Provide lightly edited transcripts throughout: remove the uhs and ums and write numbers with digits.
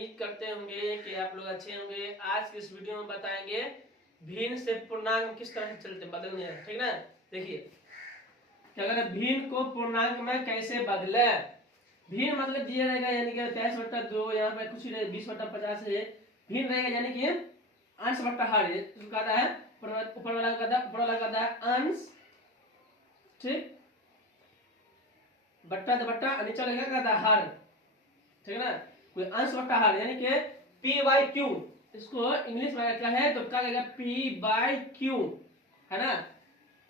उम्मीद करते होंगे कि आप लोग अच्छे होंगे। आज की इस वीडियो में बताएंगे भिन्न से पूर्णांक किस तरह से चलते बदलने हैं, ठीक ना। देखिए कि अगर भिन्न को पूर्णांक में कैसे बदले। भिन्न मतलब दिया रहेगा यानी कि 23/2, यहाँ पे कुछ 20/50 है। भिन्न रहेगा यानी कि अंश बट्टा हर, कहता है ऊपर वाला कहता है अंश, ठीक, बट्टा तो बट्टा, नीचे वाला क्या कहता है हर, ठीक है ना। कोई अंश बट्टा हर यानी कि P/Q, इसको इंग्लिश में क्या है तो क्या कहेगा P/Q, है ना।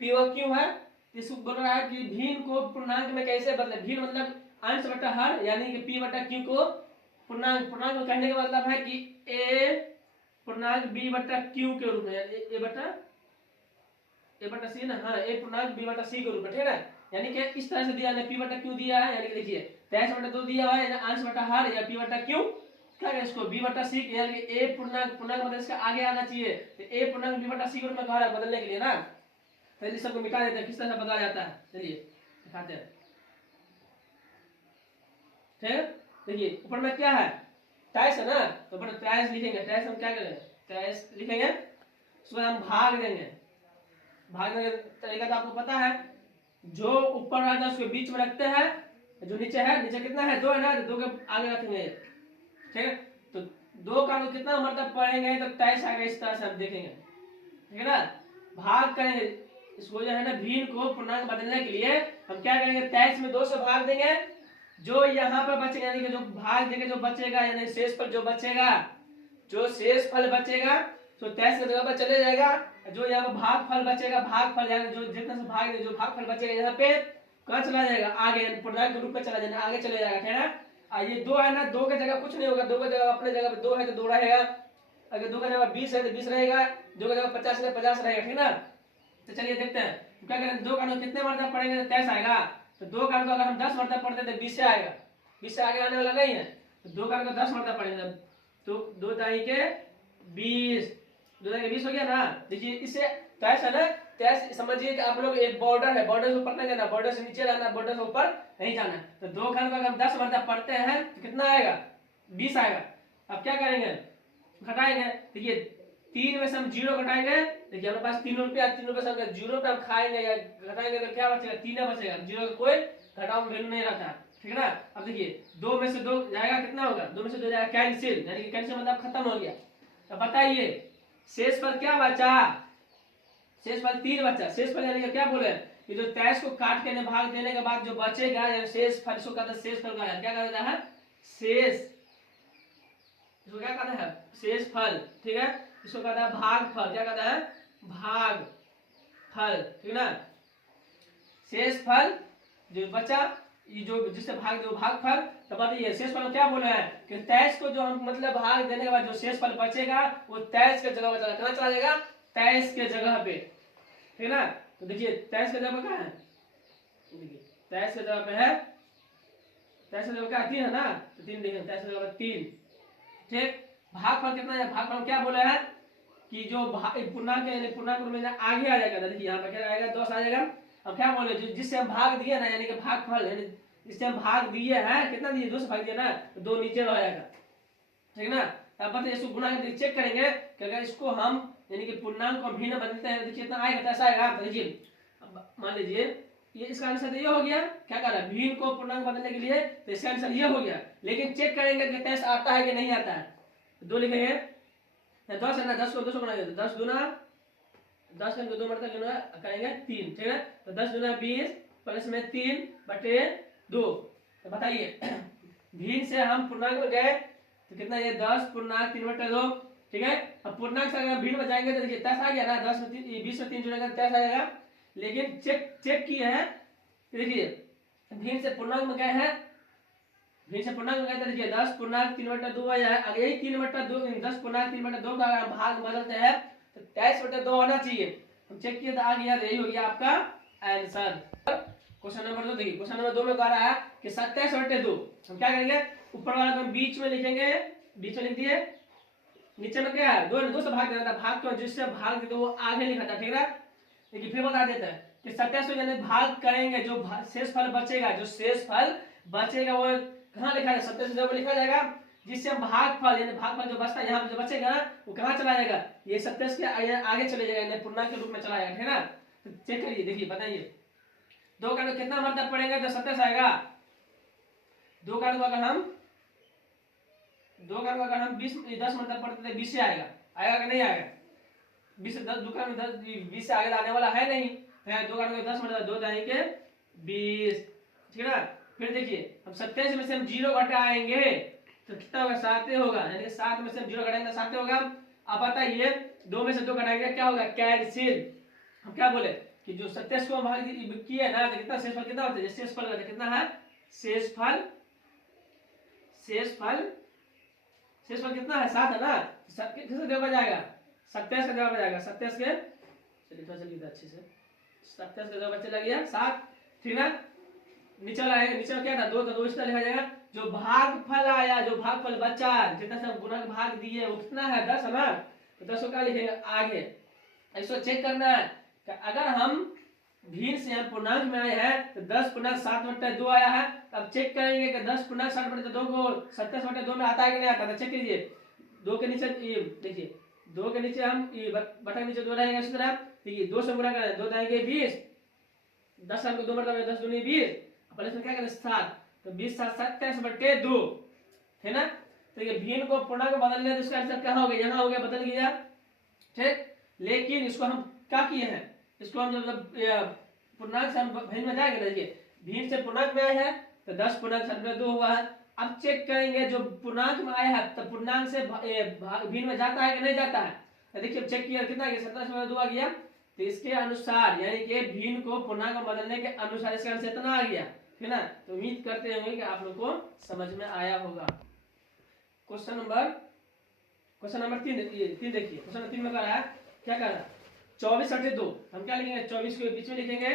P/Q है। इसको बोल रहा है कि भिन्न को पूर्णांक में कैसे बदले। भिन्न मतलब अंश बट्टा हर यानी कि P/Q को पूर्णांक को कहने का मतलब है कि A पूर्णांक B/Q के रूप में, A बटा सी ना, हाँ A पूर्णांक B/C के रूप में, ठीक है। यानी कि इस तरह से दिया है P/Q दिया है, यानी कि देखिए 23/2 दिया हुआ है अंश बटा हर या P/Q, क्या है इसको B/C यानी कि A पूर्णांक मतलब इसका आगे आना चाहिए, तो A पूर्णांक B/C के रूप में कहा है बदलने के लिए ना। तो इस सबको मिटा देते हैं, किस तरह से बदला जाता है चलिए दिखाते हैं, ठीक। देखिए ऊपर में क्या है टैक्स है ना, तो ऊपर टैक्स लिखेंगे। टैक्स हम क्या करेंगे, टैक्स लिखेंगे, उसको हम भाग देंगे। भाग देने का तरीका तो आपको पता है, जो ऊपर रहता है उसके बीच में रखते हैं, जो नीचे है, नीचे कितना है 2 है ना, 2 के आगे रखेंगे, ठीक है। तो 2 का कितना मतलब पढ़ेंगे तो टैक्स आएगा, इस तरह से हम देखेंगे, ठीक है ना। भाग करेंगे इसको जो है ना, भिन्न को पूर्णांक बदलने के लिए हम क्या करेंगे, टैक्स में 2 से भाग देंगे, जो यहाँ पर बचेगा यानी कि जो भाग देंगे जो बचेगा यानी शेषफल जो बचेगा, जो शेषफल बचेगा तो टैक्स की जगह पर चले जाएगा। जो यहाँ पर भागफल बचेगा, भागफल यानी जो जितना से भाग जो भागफल बचेगा यहाँ पे कहाँ चला जाएगा, आगे पूर्णांक के रूप में चला जाएगा, आगे चले जाएगा, ठीक है। ये 2 है ना, 2 की जगह कुछ नहीं होगा, 2 की जगह अपने जगह पे 2 है तो 2 रहेगा, अगर 2 की जगह 20 है तो 20 रहेगा, 2 की जगह 50 है तो 50 रहेगा, ठीक ना। तो चलिए देखते हैं क्या करें, 2 का कितने मरतबा पढ़ेंगे तो 23 आएगा, तो 2 का अगर हम 10 मरतबा पढ़ते तो 20 से आएगा, 20 से आगे आने वाला नहीं है, तो 2 का 10 मरतबा पढ़ेंगे तो 2 दाई के 20, 2 दाई के 20 हो गया ना। देखिए इससे टैक्स है ना, टैक्स समझिए कि आप लोग एक बॉर्डर है, बॉर्डर से ऊपर नहीं जाना, बॉर्डर से नीचे जाना, बॉर्डर से ऊपर नहीं जाना। तो 2 का अगर हम 10 मरतबा पढ़ते हैं तो कितना आएगा 20 आएगा। अब क्या करेंगे घटाएंगे, देखिए 3 में से हम 0 घटाएंगे, देखिए हमारे पास 3 रुपया, 3 रुपये से 0 पे हम खाएंगे या घटाएंगे तो क्या बचेगा 3 बचेगा, 0 का कोई घटाव वैल्यू नहीं रहता, ठीक है ना। अब देखिए 2 में से 2 जाएगा, कितना होगा 2 में से 2 जाएगा कैंसिल, यानी कि कैंसिल मतलब खत्म हो गया। अब बताइए शेषफल क्या बचा, शेषफल 3 बचा। शेषफल यानी कि क्या बोले कि जो 23 को काट के भाग देने के बाद जो बचेगा शेषफल, इसको कहते हैं शेषफल का, क्या कहता है शेष, इसको क्या कहता है शेषफल, ठीक है। इसको कहता है भागफल, क्या कहता है भागफल, ठीक है ना। शेषफल जो बचा ये जो जिससे भाग दो भागफल। तो बताइए शेषफल क्या बोले हैं कि 23 को जो हम मतलब भाग देने के बाद जो शेषफल बचेगा वो 23 के जगह बचेगा, कहाँ चला जाएगा 23 के जगह पे, ठीक है ना। तो देखिए 23 के जगह पे क्या है, देखिए 23 के जगह पे है, 23 के जगह क्या 3 है ना, तो 3 देखिए 23 के जगह पे 3, ठीक। भागफल कितना है, भागफल क्या बोला है कि जो पूर्णांक में आगे आ जाएगा, देखिए यहाँ पे क्या आएगा 10 आ जाएगा। अब क्या बोले जिससे हम भाग दिए ना यानी कि भागफल, यानी जिससे हम भाग दिए हैं, कितना दिए 2 से भाग दिया ना, तो 2 नीचे रह जाएगा, ठीक है ना। अब बताइए इसको गुणा करके चेक करेंगे कि अगर इसको हम यानी कि पूर्णांक को भिन्न बदलते हैं देखिए कितना आएगा, कैसा आएगा। तो देखिए मान लीजिए ये इसका आंसर ये हो गया, क्या कर रहा है भिन्न को पूर्णांक बदलने के लिए, तो इसका आंसर ये हो गया। लेकिन चेक करेंगे कि टेस्ट आता है कि नहीं आता है, 2 लिखेंगे 10 है ना, 10 को 2 से गुणा 10 गुना 10 का 2 मरतबा गुना करेंगे 3, ठीक है। तो 10 गुना 20 प्लस में 3 बटे 2। तो बताइए भिन्न से हम पूर्णांक में गए तो कितना ये 10 पूर्णांक 3 बटे 2, ठीक है। अब पूर्णांक से अगर भिन्न बचाएंगे तो देखिए 10 आ गया ना, 10 में 3 20 में 3 जुड़ेगा 10 आ जाएगा। लेकिन चेक किए हैं, देखिए भिन्न से पूर्णांक में गए हैं, भिन्न से पूर्णांक में गए तो देखिए 10 पूर्णांक 3 बटे 2 आया है। अगर यही 3 बटे 2 10 पूर्णांक 3 बटे 2 का अगर भाग बदलते हैं तो 23 बटे 2 होना चाहिए। हम चेक किए तो आ गया, यही हो गया आपका आंसर। क्वेश्चन नंबर 2 देखिए, क्वेश्चन नंबर 2 में कह रहा है कि 27 बटे 2। हम क्या करेंगे ऊपर वाला को बीच में लिखेंगे, बीच में लिख दिए, नीचे में क्या है 2 से भाग देना था, भाग क्यों जिससे भाग देते वो आगे लिखा था, ठीक है। देखिए फिर बता देता है कि 27 को यानी भाग करेंगे जो शेषफल बचेगा, जो शेषफल बचेगा वो कहाँ लिखा है 27 जगह लिखा जाएगा जिससे हम भागफल यानी भागफल जो बचता है यहाँ पे जो बचेगा ना वो कहाँ चला जाएगा, ये 27 के आगे चले जाएगा यानी पूर्णांक के रूप में चला जाएगा, ठीक है ना। तो चेक करिए, देखिए बताइए 2 का कितना मतलब पड़ेगा तो 27 आएगा। 2 का अगर हम 20 10 मतलब पढ़ते थे 20 से आएगा, आएगा कि नहीं आएगा, 20 से 10 दुकान में 10 20 से आगे आने वाला है नहीं, तो 2 का 10 मतलब 2 जाएंगे 20, ठीक है ना। फिर देखिए हम 27 में से हम 0 घटाएंगे तो कितना होगा, 7 होगा, यानी 7 में से हम 0 घटाएंगे 7 होगा। अब बताइए 2 में से 2 घटाएंगे क्या होगा, कैंसिल। हम क्या बोले कि जो 27 को भाग किया ना तो कितना शेषफल कितना होता है, शेषफल कितना है, शेषफल कितना है, 7 है ना, किसका जवाब आ जाएगा, 27 का जवाब आ जाएगा, 27 के चलिए थोड़ा सा लिख दे अच्छे से, 27 का जवाब चला गया 7, ठीक है। नीचे वाला है, नीचे क्या था 2 तो 2 इसका लिखा जाएगा, जो भागफल आया, जो भागफल बचा, जितना से गुणक भाग दिए वो कितना है 10 है ना, तो 10 को क्या लिखेंगे आगे। इसको चेक करना है कि अगर हम भीड़ से हम पूर्णांक में आए हैं तो 10 पूर्णांक 7/2 आया है, अब चेक करेंगे कि 10 पूर्णांक 7/2 को 27/2 में आता है कि नहीं आता, तो चेक कीजिए 2 के नीचे देखिए 2 के नीचे हम बटा के नीचे 2 रहेगा, इसी तरह देखिए 2 से गुणा करें 2 जाएंगे 20, 10 को 2 मतलब 10 दूनी 20, पहले इसमें क्या करें 7, तो 20 7 27/2 है ना। तो ये भिन्न को पूर्णांक बदल लिया तो इसका आंसर क्या हो गया, यहाँ हो गया, बदल गया, ठीक। लेकिन इसको हम क्या किए हैं, इसको हम जब पूर्णांक से हम भिन्न में जाएंगे, देखिए भिन्न से पूर्णांक में आए हैं तो 10 पूर्णांक 7/2 हुआ है। अब चेक करेंगे जो पूर्णांक में आया है तो पूर्णांक से भिन्न में जाता है कि नहीं जाता है, तो देखिए चेक किया कितना गया 27/2 आ गया, तो इसके अनुसार यानी कि भिन्न को पूर्णांक में बदलने के अनुसार इसका आंसर इतना आ गया, है ना। तो उम्मीद करते हैं कि आप लोग को समझ में आया होगा। क्वेश्चन नंबर 3 देखिए, क्वेश्चन 3 में कह रहा है, क्या कह रहा है 24/2, हम क्या लिखेंगे 24 को बीच में लिखेंगे,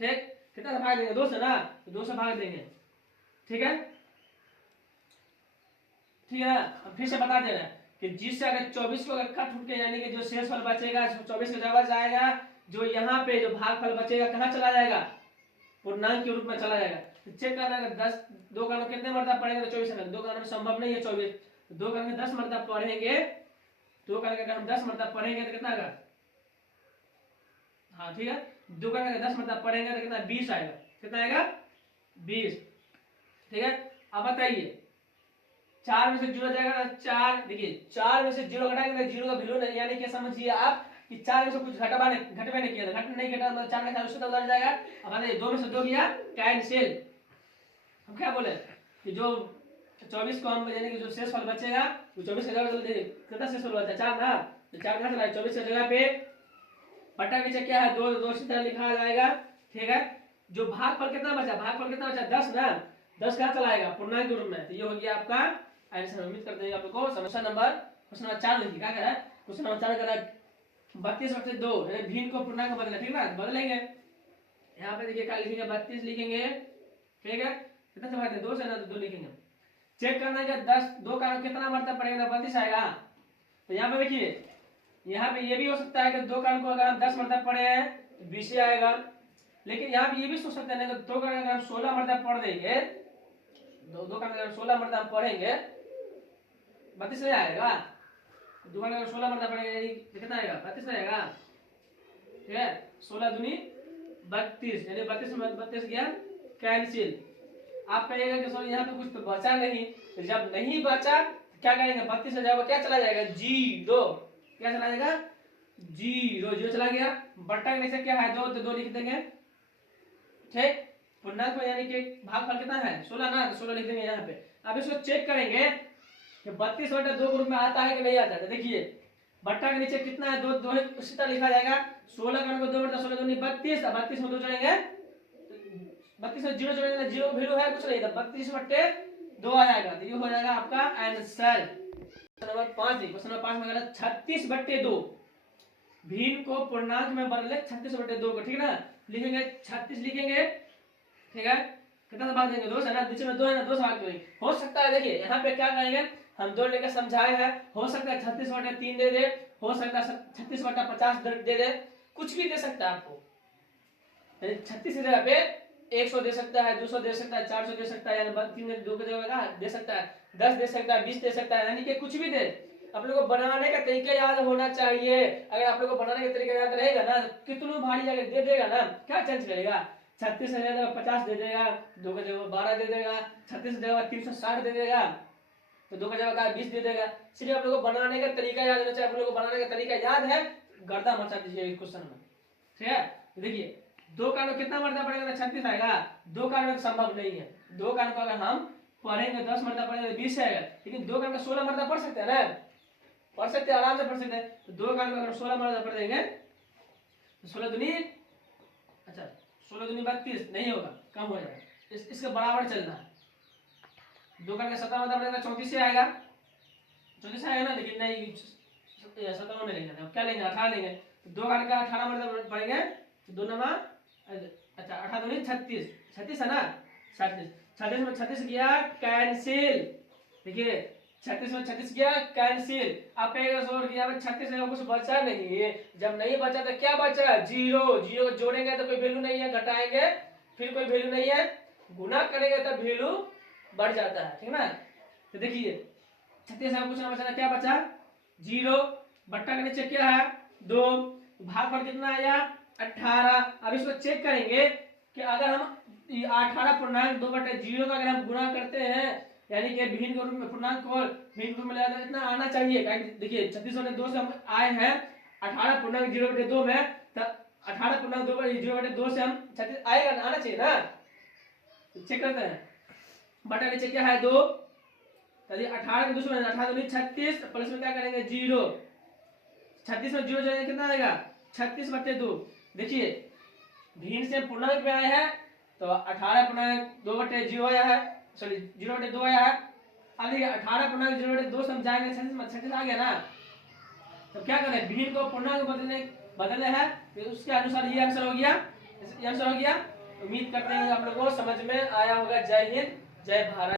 ठीक, कितना से भाग देंगे 2 से ना, तो 2 से भाग देंगे, ठीक है। हम फिर से बता दे रहे हैं कि जिससे अगर 24 को अगर कट उठ के यानी कि जो शेषफल बचेगा 24 का जवाब जाएगा, जो यहाँ पे जो भागफल बचेगा कहाँ चला जाएगा, पूर्णांक के रूप में चला जाएगा। तो चेक करना है 10 2 का कितने मरतबा पढ़ेंगे तो 24 2 का संभव नहीं है 24, 2 का 10 मरतबा पढ़ेंगे, 2 का अगर हम 10 मरतबा पढ़ेंगे तो कितना आएगा, हाँ ठीक है, 2 का 10 मतलब पढ़ेंगे तो कितना 20 आएगा, कितना आएगा 20, ठीक है। अब बताइए 4 में से 0 जाएगा, 4 देखिए 4 में से 0 घटाएंगे तो 0 का वैल्यू नहीं, यानी क्या समझिए आप कि 4 में से कुछ घटवा नहीं किया, घट नहीं घटा मतलब 4 का 4 उससे उधर जाएगा। अब बताइए 2 में से 2 किया कैंसिल, हम क्या बोले कि जो 24 को हम यानी कि जो शेषफल बचेगा वो 24 का जगह कितना शेषफल बचा 4 ना, तो 4 कहाँ चला 24 की जगह पे बटा नीचे क्या है 2 2 सीधा लिखा जाएगा, ठीक है। जो भागफल कितना बचा 10 ना, 10 कहाँ चलाएगा पूर्णांक के रूप में, तो ये हो गया आपका आंसर। उम्मीद करते हैं आप लोग को समस्या नंबर क्वेश्चन नंबर 4 देखिए क्या कह रहा है, क्वेश्चन नंबर 4 कह रहा है 32/2 यानी भिन्न को पूर्णांक बदलना, ठीक है ना, बदलेंगे यहाँ पे देखिए क्या लिखेंगे 32 लिखेंगे, ठीक है, कितना से भाग दें 2 से ना, तो 2 लिखेंगे। चेक करना है 10 2 का कितना मरतबा पड़ेगा 32 आएगा, तो यहाँ पे देखिए यहाँ पे ये भी हो सकता है कि 2 का को अगर हम 10 मरतबा पढ़े हैं तो 20 आएगा, लेकिन यहाँ पे ये भी सोच सकते हैं कि 2 का अगर हम 16 मरतबा पढ़ देंगे, 2 का अगर 16 मरतबा पढ़ेंगे 32 नहीं आएगा, 2 का अगर 16 मरतबा पढ़ेंगे कितना आएगा 32 आएगा, ठीक है, 16 दूनी 32 यानी 32 में 32 गया कैंसिल। आप कहिएगा कि सर यहाँ पे कुछ तो बचा नहीं, तो जब नहीं बचा क्या करेंगे 32 से जाएगा क्या चला जाएगा 0, क्या चला जाएगा 0 चला गया, बट्टा के नीचे क्या है 2 तो 2 लिख देंगे, ठीक। पूर्णांक में यानी कि भागफल कितना है 16 ना, तो 16 लिख देंगे यहाँ पे। अब इसको चेक करेंगे कि 32/2 ग्रुप में आता है कि नहीं आता है, तो देखिए बट्टा के नीचे कितना है 2 2 उसी तरह लिखा जाएगा, 16 का 2 बटा 16 दूनी 32, 32 में 2 जोड़ेंगे 32 में 0 जोड़ेंगे 0 वैल्यू है कुछ नहीं, तो 32/2 आ जाएगा, तो ये हो जाएगा आपका आंसर। नंबर 5 क्वेश्चन नंबर 5 में कह रहा है 36/2 भिन्न को पूर्णांक में बदले 36/2 को, ठीक है ना, लिखेंगे 36 लिखेंगे, ठीक है, कितना से भाग देंगे 2 से ना, नीचे में 2 है ना 2 से भाग देंगे। हो सकता है देखिए यहाँ पे क्या करेंगे हम 2 लेकर समझाए हैं, हो सकता है 36/3 दे दे, हो सकता है 36/50 दे दे, कुछ भी दे सकता है आपको, 36 की जगह पे 100 दे सकता है, 200 दे सकता है, 400 दे सकता है, यानी 3 में 2 की जगह दे सकता है, 10 दे सकता है, 20 दे सकता है, यानी कि कुछ भी दे। आप लोगों को बनाने का तरीका याद होना चाहिए। अगर आप लोगों को बनाने का तरीका याद रहेगा ना, कितनों भारी अगर दे देगा ना, क्या चांस रहेगा? 36 है जगह 50 दे देगा, 2 की जगह 12 दे देगा, 36 की जगह 360 दे देगा, तो 2 की जगह 20 दे देगा। इसलिए आप लोगों को बनाने का तरीका याद होना चाहिए। आप लोगों को बनाने का तरीका याद है, गर्दा मचा दीजिए इस क्वेश्चन में, ठीक है? देखिए 2 का कितना मर्दा पड़ेगा? 36 आएगा। 2 का संभव नहीं है। 2 का अगर हम पढ़ेंगे 10 मर्दा पड़ेगा 20 आएगा, लेकिन 2 का 16 मर्दा पढ़ सकते हैं ना, पढ़ सकते हैं, आराम से पढ़ सकते हैं। तो 2 का अगर 16 मर्दा पढ़ देंगे तो 16 दूनी, अच्छा 16 दूनी 32 नहीं होगा, कम हो जाएगा, इसके बराबर चलना है। 2 का 17 मर्दा पड़ेगा 34 से आएगा, 34 आएगा ना, लेकिन नहीं 17 में लेंगे, क्या लेंगे? 18 लेंगे। तो 2 का 18 मर्दा पड़ेंगे, तो 2 नमा, अच्छा 18 दूनी 36, 36 है ना, 36 में 36 किया कैंसिल। देखिए 36 में 36 किया कैंसिल। आप कहेगा सर किया 36 में कुछ बचा नहीं है, जब नहीं बचा तो क्या बचा? जीरो। जीरो को जोड़ेंगे तो कोई वैल्यू नहीं है, घटाएंगे फिर कोई वैल्यू नहीं है, गुना करेंगे तो वैल्यू बढ़ जाता है, ठीक ना? तो देखिए 36 में कुछ ना बचा, क्या बचा? जीरो। बट्टा के नीचे क्या है? 2। भाग पर कितना आया? 18। अब इसको चेक करेंगे कि अगर हम 18.2/0 का अगर हम गुणा करते हैं, यानी कि भिन्न के रूप में पूर्णांक को भिन्न रूप में ले जाना, इतना आना चाहिए। देखिए 36/2 से हम आए हैं 18.0/2 में, तो 18.2/0/2 से हम 36 आएगा ना, आना चाहिए ना। चेक करते हैं, बटा नीचे क्या है? 2। तो 18 के दूसरे 18 दूनी 36, प्लस में क्या करेंगे? 0। 36 में 0 जाएगा कितना आएगा? 36/2। देखिए भिन्न से पूर्णांक में आए हैं तो 18.2/0 आया है, सॉरी 0/2 आया है। अब देखिए 18.0/2 से हम जाएंगे 36 आ गया ना, तो क्या करें? भिन्न को पूर्णांक बदलने हैं, तो उसके अनुसार ये आंसर हो गया, ये आंसर हो गया। उम्मीद करते हैं आप लोगों को समझ में आया होगा। जय हिंद, जय भारत।